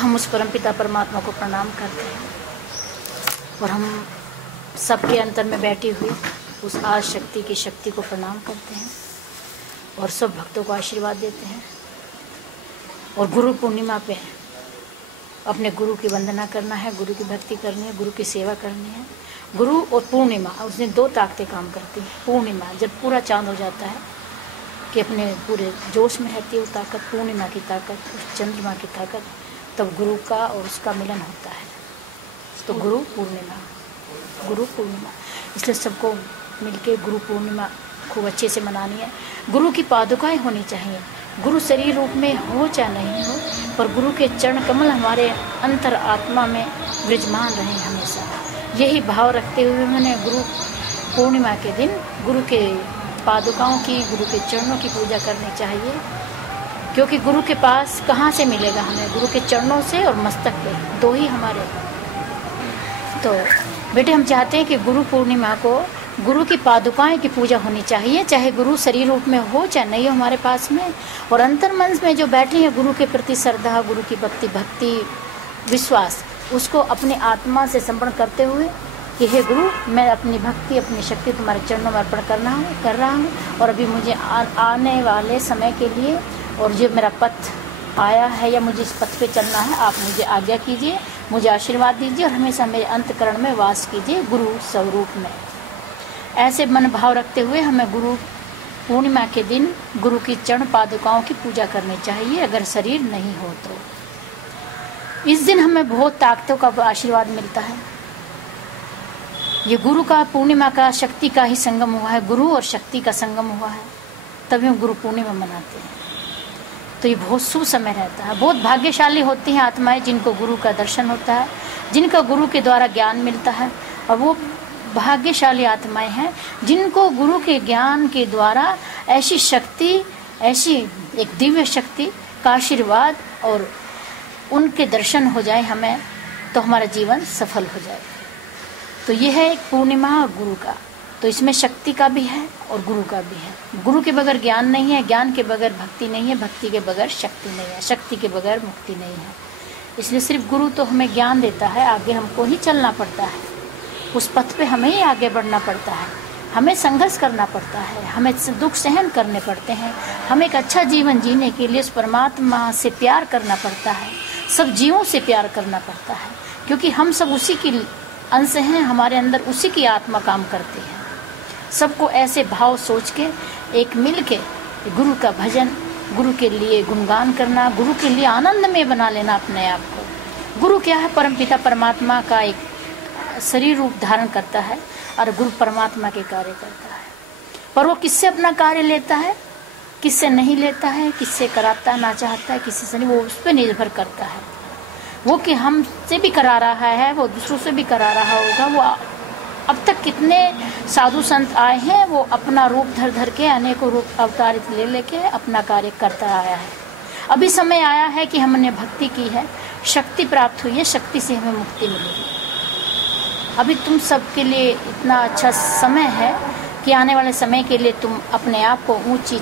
हम उस परमपिता परमात्मा को प्रणाम करते हैं और हम सबके अंतर में बैठी हुई उस आदि शक्ति की शक्ति को प्रणाम करते हैं और सब भक्तों को आशीर्वाद देते हैं। और गुरु पूर्णिमा पे अपने गुरु की वंदना करना है, गुरु की भक्ति करनी है, गुरु की सेवा करनी है। गुरु और पूर्णिमा, उस दिन दो ताकतें काम करती हैं। पूर्णिमा जब पूरा चांद हो जाता है कि अपने पूरे जोश में रहती है वो ताकत, पूर्णिमा की ताकत, उस चंद्रमा की ताकत, तब गुरु का और उसका मिलन होता है। तो गुरु पूर्णिमा इसलिए सबको मिलके गुरु पूर्णिमा खूब अच्छे से मनानी है। गुरु की पादुकाएं होनी चाहिए। गुरु शरीर रूप में हो चाहे नहीं हो, पर गुरु के चरण कमल हमारे अंतर आत्मा में विराजमान रहे हमेशा। यही भाव रखते हुए मैंने गुरु पूर्णिमा के दिन गुरु के पादुकाओं की, गुरु के चरणों की पूजा करनी चाहिए। क्योंकि गुरु के पास कहाँ से मिलेगा हमें? गुरु के चरणों से और मस्तक पे, दो ही हमारे। तो बेटे हम चाहते हैं कि गुरु पूर्णिमा को गुरु की पादुकाएं की पूजा होनी चाहिए, चाहे गुरु शरीर रूप में हो चाहे नहीं हो हमारे पास में। और अंतर मन में जो बैठी है गुरु के प्रति श्रद्धा, गुरु की भक्ति विश्वास, उसको अपनी आत्मा से समर्पण करते हुए कि हे गुरु, मैं अपनी भक्ति अपनी शक्ति तुम्हारे चरणों में अर्पण कर रहा हूँ और अभी मुझे आने वाले समय के लिए और जो मेरा पथ आया है या मुझे इस पथ पे चलना है, आप मुझे आज्ञा कीजिए, मुझे आशीर्वाद दीजिए और हमेशा मेरे अंतकरण में वास कीजिए गुरु स्वरूप में। ऐसे मन भाव रखते हुए हमें गुरु पूर्णिमा के दिन गुरु की चरण पादुकाओं की पूजा करनी चाहिए, अगर शरीर नहीं हो तो। इस दिन हमें बहुत ताकतों का आशीर्वाद मिलता है। ये गुरु का पूर्णिमा का शक्ति का ही संगम हुआ है, गुरु और शक्ति का संगम हुआ है, तभी हम गुरु पूर्णिमा मनाते हैं। तो ये बहुत शुभ समय रहता है। बहुत भाग्यशाली होती हैं आत्माएं जिनको गुरु का दर्शन होता है, जिनका गुरु के द्वारा ज्ञान मिलता है। और वो भाग्यशाली आत्माएं हैं जिनको गुरु के ज्ञान के द्वारा ऐसी शक्ति, ऐसी एक दिव्य शक्ति का आशीर्वाद और उनके दर्शन हो जाए हमें, तो हमारा जीवन सफल हो जाए। तो ये है एक पूर्णिमा गुरु का। तो इसमें शक्ति का भी है और गुरु का भी है। गुरु के बगैर ज्ञान नहीं है, ज्ञान के बगैर भक्ति नहीं है, भक्ति के बगैर शक्ति नहीं है, शक्ति के बगैर मुक्ति नहीं है। इसलिए सिर्फ गुरु तो हमें ज्ञान देता है, आगे हमको ही चलना पड़ता है, उस पथ पे हमें ही आगे बढ़ना पड़ता है, हमें संघर्ष करना पड़ता है, हमें दुख सहन करने पड़ते हैं। हमें एक अच्छा जीवन जीने के लिए उस परमात्मा से प्यार करना पड़ता है, सब जीवों से प्यार करना पड़ता है, क्योंकि हम सब उसी की अंश हैं, हमारे अंदर उसी की आत्मा काम करती है। सबको ऐसे भाव सोच के एक मिल के गुरु का भजन, गुरु के लिए गुणगान करना, गुरु के लिए आनंद में बना लेना अपने आप को। गुरु क्या है? परमपिता परमात्मा का एक शरीर रूप धारण करता है और गुरु परमात्मा के कार्य करता है। पर वो किससे अपना कार्य लेता है, किससे नहीं लेता है, किससे कराता ना चाहता है, किसी से नहीं, वो उस पर निर्भर करता है। वो कि हमसे भी करा रहा है, वो दूसरों से भी करा रहा होगा। वो अब तक कितने साधु संत आए हैं, वो अपना रूप धर धर के अनेकों रूप अवतारित ले लेके अपना कार्य करता आया है। अभी समय आया है कि हमने भक्ति की है, शक्ति प्राप्त हुई है, शक्ति से हमें मुक्ति मिलेगी। अभी तुम सबके लिए इतना अच्छा समय है कि आने वाले समय के लिए तुम अपने आप को ऊंची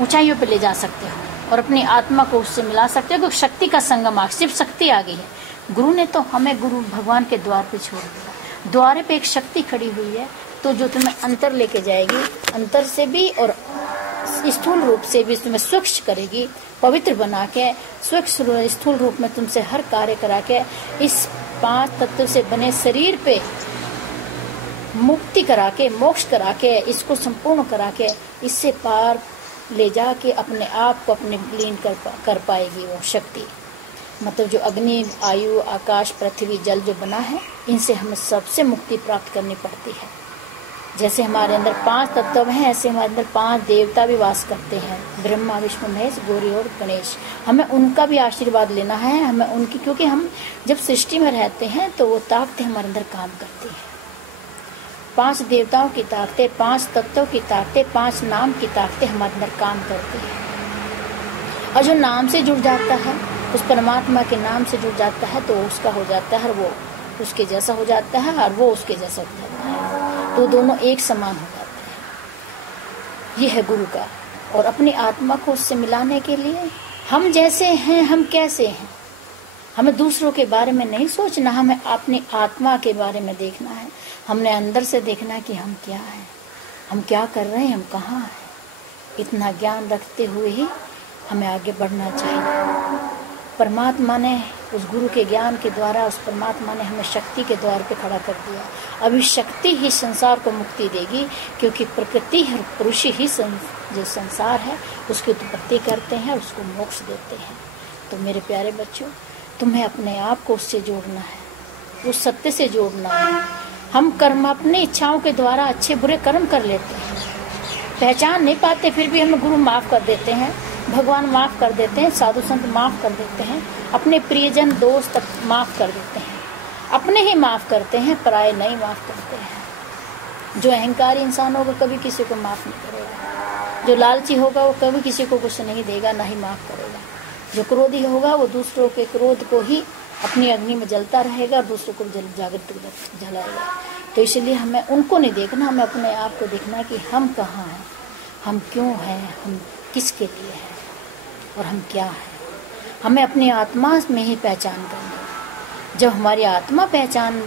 ऊंचाइयों पे ले जा सकते हो और अपनी आत्मा को उससे मिला सकते हो, क्योंकि शक्ति का संगम सिर्फ शक्ति आ गई है। गुरु ने तो हमें गुरु भगवान के द्वार पे छोड़ दिया, द्वारे पे एक शक्ति खड़ी हुई है, तो जो तुम्हें अंतर लेके जाएगी, अंतर से भी और स्थूल रूप से भी तुम्हें स्वच्छ करेगी, पवित्र बना के स्वच्छ स्थूल रूप में तुमसे हर कार्य करा के इस 5 तत्व से बने शरीर पे मुक्ति करा के, मोक्ष करा के, इसको संपूर्ण करा के इससे पार ले जाके अपने आप को अपने लीन कर पाएगी वो शक्ति। मतलब जो अग्नि, आयु, आकाश, पृथ्वी, जल जो बना है, इनसे हमें सबसे मुक्ति प्राप्त करनी पड़ती है। जैसे हमारे अंदर 5 तत्व हैं, ऐसे हमारे अंदर 5 देवता भी वास करते हैं, ब्रह्मा, विष्णु, महेश, गौरी और गणेश। हमें उनका भी आशीर्वाद लेना है, हमें उनकी, क्योंकि हम जब सृष्टि में रहते हैं तो वो ताकतें हमारे अंदर काम करती हैं। 5 देवताओं की ताकतें, 5 तत्वों की ताकतें, 5 नाम की ताकतें हमारे अंदर काम करती हैं। और जो नाम से जुड़ जाता है, उस परमात्मा के नाम से जुड़ जाता है, तो उसका हो जाता है, वो उसके जैसा हो जाता है और वो उसके जैसा हो जाता है, तो दोनों एक समान हो जाते हैं। ये है गुरु का। और अपनी आत्मा को उससे मिलाने के लिए हम जैसे हैं, हम कैसे हैं, हमें दूसरों के बारे में नहीं सोचना, हमें अपनी आत्मा के बारे में देखना है। हमने अंदर से देखना है कि हम क्या हैं, हम क्या कर रहे हैं, हम कहाँ हैं। इतना ज्ञान रखते हुए ही हमें आगे बढ़ना चाहिए। परमात्मा ने उस गुरु के ज्ञान के द्वारा, उस परमात्मा ने हमें शक्ति के द्वार पे खड़ा कर दिया। अभी शक्ति ही संसार को मुक्ति देगी, क्योंकि प्रकृति और पुरुष ही जो संसार है उसकी उत्पत्ति करते हैं और उसको मोक्ष देते हैं। तो मेरे प्यारे बच्चों, तुम्हें अपने आप को उससे जोड़ना है, उस सत्य से जोड़ना है। हम कर्म अपनी इच्छाओं के द्वारा अच्छे बुरे कर्म कर लेते हैं, पहचान नहीं पाते, फिर भी हमें गुरु माफ़ कर देते हैं, भगवान माफ़ कर देते हैं, साधु संत माफ़ कर देते हैं, अपने प्रियजन दोस्त माफ़ कर देते हैं। अपने ही माफ़ करते हैं, पराये नहीं माफ़ करते हैं। जो अहंकारी इंसान होगा कभी किसी को माफ़ नहीं करेगा, जो लालची होगा वो कभी किसी को कुछ नहीं देगा, ना ही माफ़ करेगा। जो क्रोधी होगा वो दूसरों के क्रोध को ही अपनी अग्नि में जलता रहेगा और दूसरों को जागृत जलाएगा। तो इसलिए हमें उनको नहीं देखना, हमें अपने आप को देखना है कि हम कहाँ हैं, हम क्यों हैं, हम किसके लिए हैं और हम क्या हैं। हमें अपनी आत्मा में ही पहचान करनी। जब हमारी आत्मा पहचान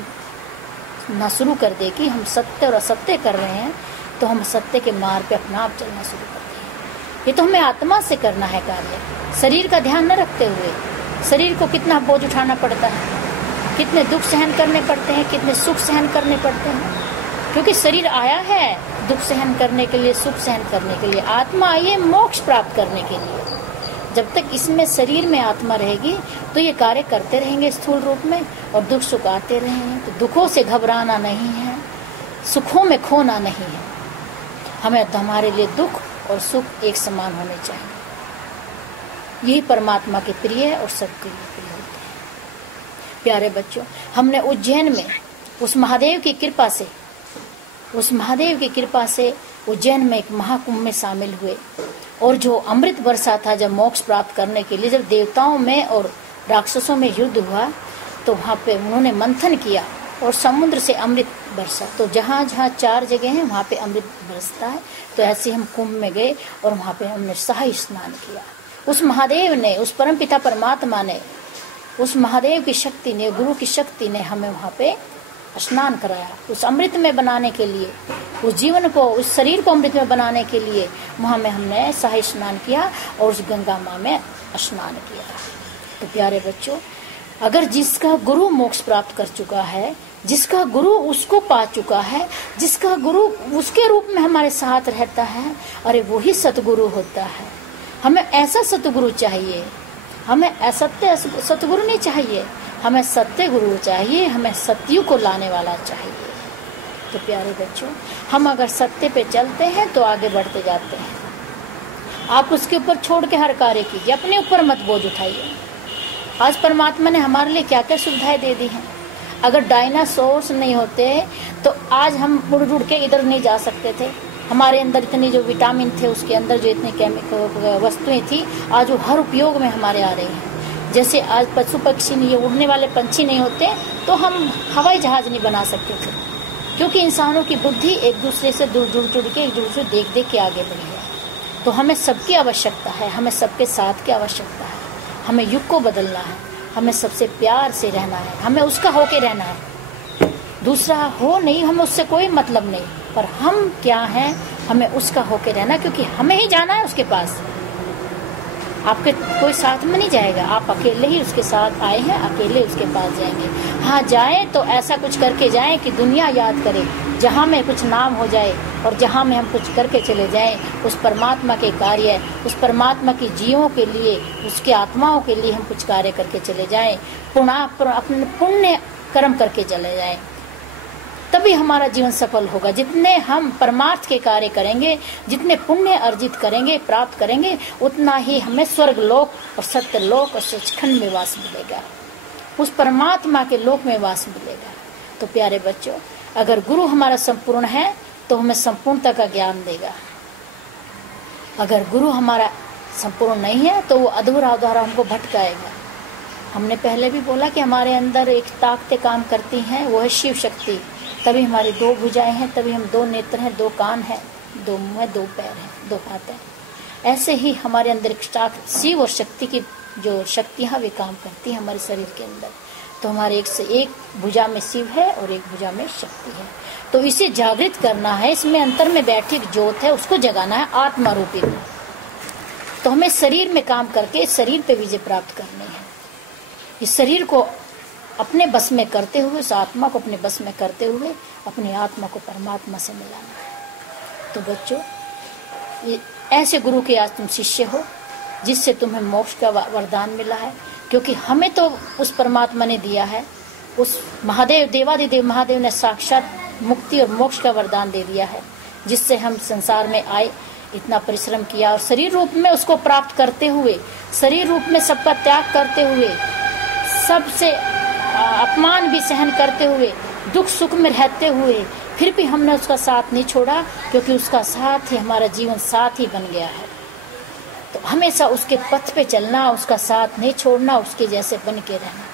ना शुरू कर देगी, हम सत्य और असत्य कर रहे हैं, तो हम सत्य के मार्ग पे अपना आप चलना शुरू करते हैं। ये तो हमें आत्मा से करना है कार्य, शरीर का ध्यान न रखते हुए। शरीर को कितना बोझ उठाना पड़ता है, कितने दुख सहन करने पड़ते हैं, कितने सुख सहन करने पड़ते हैं, क्योंकि शरीर आया है दुख सहन करने के लिए, सुख सहन करने के लिए। आत्मा आई है मोक्ष प्राप्त करने के लिए। जब तक इसमें शरीर में आत्मा रहेगी तो ये कार्य करते रहेंगे स्थूल रूप में, और दुख सुख आते रहेंगे। तो दुखों से घबराना नहीं है, सुखों में खोना नहीं है। हमें तो हमारे लिए दुख और सुख एक समान होने चाहिए। यही परमात्मा के प्रिय और सबके लिए प्रिय होते हैं। प्यारे बच्चों, हमने उज्जैन में उस महादेव की कृपा से उज्जैन में एक महाकुंभ में शामिल हुए, और जो अमृत बरसा था, जब मोक्ष प्राप्त करने के लिए, जब देवताओं में और राक्षसों में युद्ध हुआ, तो वहाँ पे उन्होंने मंथन किया और समुद्र से अमृत बरसा। तो जहाँ जहाँ 4 जगह हैं वहाँ पे अमृत बरसता है। तो ऐसे हम कुंभ में गए और वहाँ पे हमने शाही स्नान किया। उस महादेव ने, उस परमपिता परमात्मा ने, उस महादेव की शक्ति ने, गुरु की शक्ति ने हमें वहाँ पे स्नान कराया, उस अमृत में बनाने के लिए, उस जीवन को, उस शरीर को अमृत में बनाने के लिए वहाँ में हमने शाही स्नान किया और उस गंगा माँ में स्नान किया। तो प्यारे बच्चों, अगर जिसका गुरु मोक्ष प्राप्त कर चुका है, जिसका गुरु उसको पा चुका है, जिसका गुरु उसके रूप में हमारे साथ रहता है, अरे वही सतगुरु होता है। हमें ऐसा सतगुरु चाहिए, हमें असत्य सतगुरु नहीं चाहिए, हमें सत्य गुरु चाहिए, हमें सत्य को लाने वाला चाहिए। तो प्यारे बच्चों, हम अगर सत्य पे चलते हैं तो आगे बढ़ते जाते हैं। आप उसके ऊपर छोड़ के हर कार्य कीजिए, अपने ऊपर मत बोझ उठाइए। आज परमात्मा ने हमारे लिए क्या क्या सुविधाएं दे दी हैं। अगर डायनासोर्स नहीं होते तो आज हम उड़ उड़ के इधर नहीं जा सकते थे। हमारे अंदर इतनी जो विटामिन थे, उसके अंदर जो इतनी केमिकल वस्तुएं थी, आज वो हर उपयोग में हमारे आ रही हैं। जैसे आज पशु पक्षी नहीं, उड़ने वाले पंछी नहीं होते तो हम हवाई जहाज नहीं बना सकते थे, क्योंकि इंसानों की बुद्धि एक दूसरे से जुड़ के एक दूसरे देख के आगे बढ़ी है। तो हमें सबकी आवश्यकता है, हमें सबके साथ की आवश्यकता है। हमें युग को बदलना है, हमें सबसे प्यार से रहना है, हमें उसका होके रहना है। दूसरा हो नहीं, हमें उससे कोई मतलब नहीं, पर हम क्या हैं, हमें उसका होके रहना, क्योंकि हमें ही जाना है उसके पास। आपके कोई साथ में नहीं जाएगा, आप अकेले ही उसके साथ आए हैं, अकेले उसके पास जाएंगे। हाँ, जाए तो ऐसा कुछ करके जाएं कि दुनिया याद करे, जहाँ में कुछ नाम हो जाए और जहाँ में हम कुछ करके चले जाएं, उस परमात्मा के कार्य, उस परमात्मा की जीवों के लिए, उसके आत्माओं के लिए हम कुछ कार्य करके चले जाएं, अपने पुण्य कर्म करके चले जाएं, तभी हमारा जीवन सफल होगा। जितने हम परमार्थ के कार्य करेंगे, जितने पुण्य अर्जित करेंगे, प्राप्त करेंगे, उतना ही हमें स्वर्ग लोक और सत्य लोक और सचखंड में वास मिलेगा, उस परमात्मा के लोक में वास मिलेगा। तो प्यारे बच्चों, अगर गुरु हमारा संपूर्ण है तो हमें संपूर्णता का ज्ञान देगा। अगर गुरु हमारा संपूर्ण नहीं है तो वो अधूरा अधूरा हमको भटकाएगा। हमने पहले भी बोला कि हमारे अंदर एक ताकतें काम करती हैं, वो है शिव शक्ति। तभी हमारी 2 भुजाएं हैं, तभी हम 2 नेत्र हैं, 2 कान हैं, 2 मुंह है, 2 पैर हैं, 2 हाथ हैं। ऐसे ही हमारे अंदर एक शिव और शक्ति की जो शक्तियाँ वे काम करती हैं हमारे शरीर के अंदर। तो हमारे एक से एक भुजा में शिव है और एक भुजा में शक्ति है। तो इसे जागृत करना है, इसमें अंतर में बैठी एक ज्योत है उसको जगाना है, आत्मा रूपी को। तो हमें शरीर में काम करके शरीर पे विजय प्राप्त करनी है। इस शरीर को अपने बस में करते हुए, उस आत्मा को अपने बस में करते हुए अपनी आत्मा को परमात्मा से मिलाना है। तो बच्चों, ये ऐसे गुरु के आज तुम शिष्य हो जिससे तुम्हें मोक्ष का वरदान मिला है, क्योंकि हमें तो उस परमात्मा ने दिया है, उस महादेव, देवादिदेव महादेव ने साक्षात मुक्ति और मोक्ष का वरदान दे दिया है, जिससे हम संसार में आए, इतना परिश्रम किया और शरीर रूप में उसको प्राप्त करते हुए, शरीर रूप में सबका त्याग करते हुए, सबसे अपमान भी सहन करते हुए, दुख सुख में रहते हुए, फिर भी हमने उसका साथ नहीं छोड़ा, क्योंकि उसका साथ ही हमारा जीवन साथ ही बन गया है। तो हमेशा उसके पथ पे चलना, उसका साथ नहीं छोड़ना, उसके जैसे बन के रहना।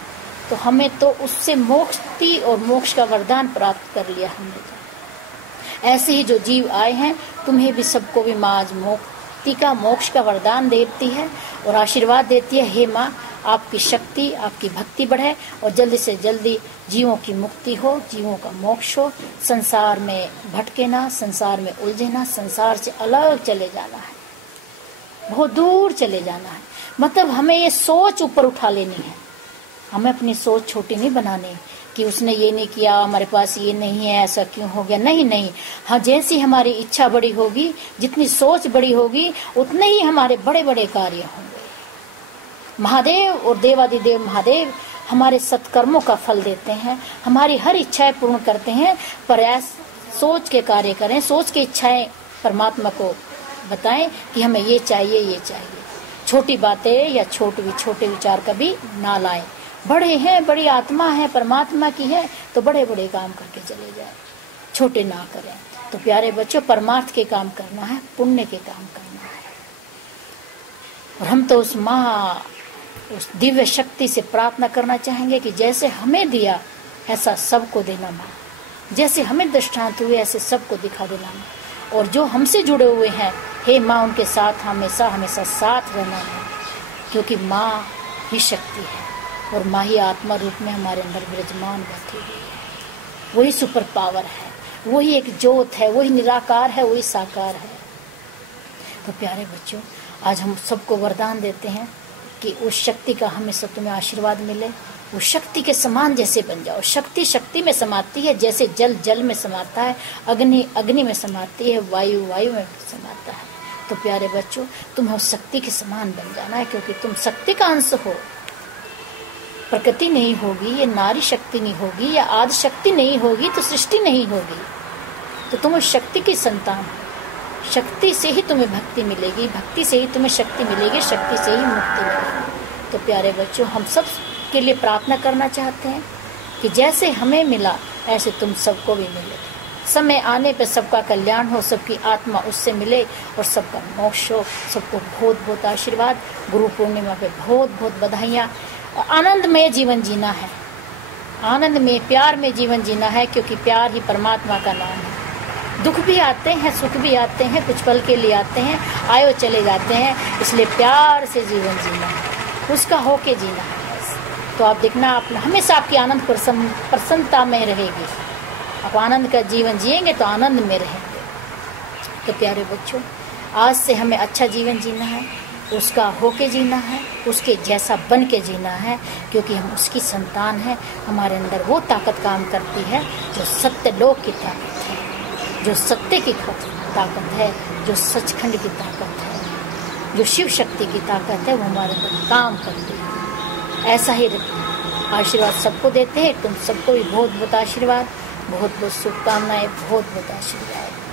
तो हमें तो उससे मुक्ति और मोक्ष का वरदान प्राप्त कर लिया हमने। तो ऐसे ही जो जीव आए हैं, तुम्हें भी सबको भी माँ आज मुक्ति का, मोक्ष का वरदान देती है और आशीर्वाद देती है। हे माँ, आपकी शक्ति, आपकी भक्ति बढ़े और जल्दी से जल्दी जीवों की मुक्ति हो, जीवों का मोक्ष हो, संसार में भटके ना, संसार में उलझे ना, संसार से अलग चले जाना है, बहुत दूर चले जाना है। मतलब हमें ये सोच ऊपर उठा लेनी है, हमें अपनी सोच छोटी नहीं बनानी कि उसने ये नहीं किया, हमारे पास ये नहीं है, ऐसा क्यों हो गया। नहीं नहीं, हाँ, जैसी हमारी इच्छा बड़ी होगी, जितनी सोच बड़ी होगी, उतने ही हमारे बड़े बड़े कार्य होंगे। महादेव और देवादिदेव महादेव हमारे सत्कर्मों का फल देते हैं, हमारी हर इच्छाएं पूर्ण करते हैं। पर सोच के कार्य करें, सोच के इच्छाएं परमात्मा को बताएं कि हमें ये चाहिए, ये चाहिए। छोटी बातें या छोटे विचार कभी ना लाएं। बड़े हैं, बड़ी आत्मा है, परमात्मा की है, तो बड़े बड़े काम करके चले जाए, छोटे ना करें। तो प्यारे बच्चों, परमार्थ के काम करना है, पुण्य के काम करना है। और हम तो उस माँ, उस दिव्य शक्ति से प्रार्थना करना चाहेंगे कि जैसे हमें दिया ऐसा सबको देना माँ, जैसे हमें दृष्टांत हुए ऐसे सबको दिखा देना माँ। और जो हमसे जुड़े हुए हैं, हे माँ, उनके साथ हमेशा हमेशा साथ रहना है, क्योंकि माँ ही शक्ति है और माँ ही आत्मा रूप में हमारे अंदर विराजमान बैठी हुई है। वही सुपर पावर है, वही एक ज्योत है, वही निराकार है, वही साकार है। तो प्यारे बच्चों, आज हम सबको वरदान देते हैं कि उस शक्ति का हमेशा तुम्हें आशीर्वाद मिले, उस शक्ति के समान जैसे बन जाओ। शक्ति शक्ति में समाती है, जैसे जल जल में समाता है, अग्नि अग्नि में समाती है, वायु वायु में समाता है। तो प्यारे बच्चों, तुम्हें उस शक्ति के समान बन जाना है, क्योंकि तुम शक्ति का अंश हो। प्रकृति नहीं होगी, ये नारी शक्ति नहीं होगी, या आदि शक्ति नहीं होगी तो सृष्टि नहीं होगी। तो तुम उस शक्ति की संतान हो। शक्ति से ही तुम्हें भक्ति मिलेगी, भक्ति से ही तुम्हें शक्ति मिलेगी, शक्ति से ही मुक्ति मिलेगी। तो प्यारे बच्चों, हम सब के लिए प्रार्थना करना चाहते हैं कि जैसे हमें मिला ऐसे तुम सबको भी मिले। समय आने पर सबका कल्याण हो, सबकी आत्मा उससे मिले और सबका मोक्ष हो। सबको बहुत बहुत आशीर्वाद। गुरु पूर्णिमा पे बहुत बहुत बधाइयाँ। आनंदमय जीवन जीना है, आनंद में, प्यार में जीवन जीना है, क्योंकि प्यार ही परमात्मा का नाम है। दुख भी आते हैं, सुख भी आते हैं, कुछ पल के लिए आते हैं, आए चले जाते हैं, इसलिए प्यार से जीवन जीना है, उसका होके जीना है। तो आप देखना, आप हमेशा आपकी आनंद प्रसन्नता में रहेगी। आप आनंद का जीवन जिएंगे तो आनंद में रहेंगे। तो प्यारे बच्चों, आज से हमें अच्छा जीवन जीना है, उसका होके जीना है, उसके जैसा बन के जीना है, क्योंकि हम उसकी संतान हैं। हमारे अंदर वो ताकत काम करती है जो सत्य लोक की ताकत है, जो सत्य की ताकत है, जो सचखंड की ताकत है, जो शिव शक्ति की ताकत है, वो हमारे अंदर काम करती है। ऐसा ही आशीर्वाद सबको देते हैं। तुम सबको भी बहुत बहुत आशीर्वाद, बहुत बहुत शुभकामनाएं, बहुत बहुत आशीर्वाद।